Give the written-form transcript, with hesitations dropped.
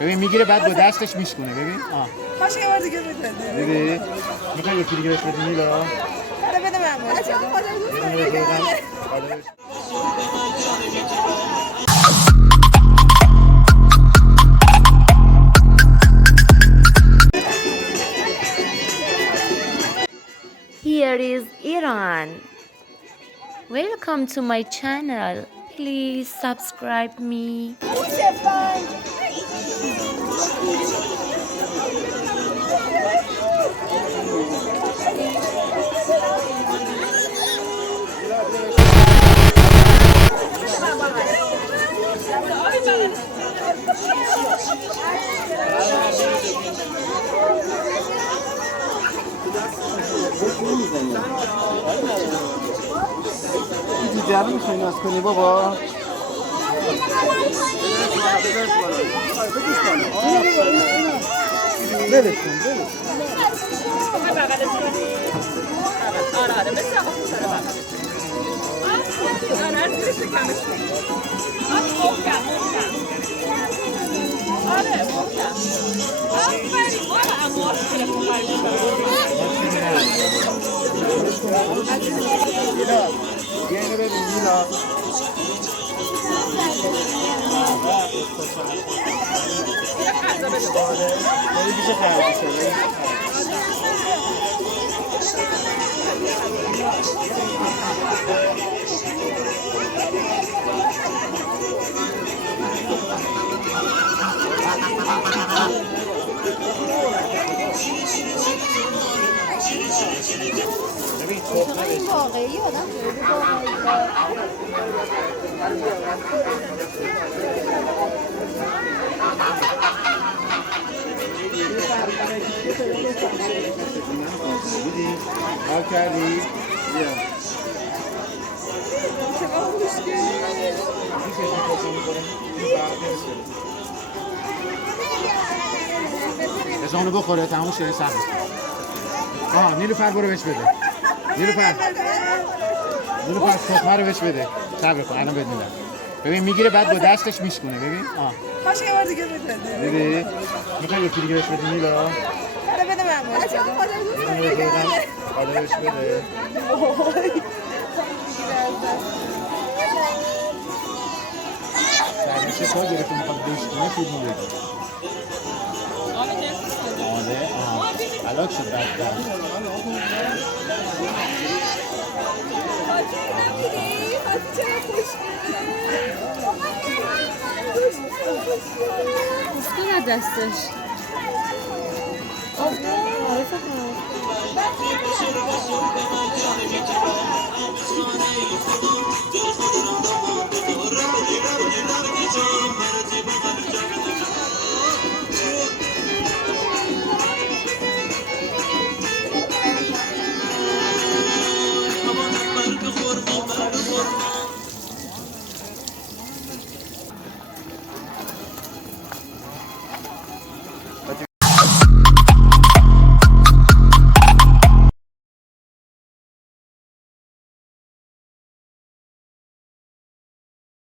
ببین میگیره بعد با دستش میشکونه ببین باشه یه بار دیگه بده ببین میخوای یکی دیگه بهش بدی میلا بده من باشه Here is Iran. Welcome to my channel. Please subscribe me. دیگه میخوای ناز کنی بابا بله کن آره مثل آقا سر آره زیر شکمش آره محکم آفرین بابا اموار تلفن میلا بیا اینو ببین میلا داری پیش خرده شده این واقعی آدم دیدی؟ حال کردی؟ بیا بذار اونو بخوره تموم شده سبز کن نیلوفر برو بهش بده نیلوفر تخمه رو بهش بده صبر کن الان بهت میدم ببین میگیره بعد با دستش میشکونه ببین باشه یه بار دیگه بده ببین میخوای یکی دیگه بهش بدی میلا بده من باشه حالا بهش بده سرمیشه تا گرفته میخواد بشکنه فیلمو بگی آره علاق شد بدبخت افتون از دستش Dil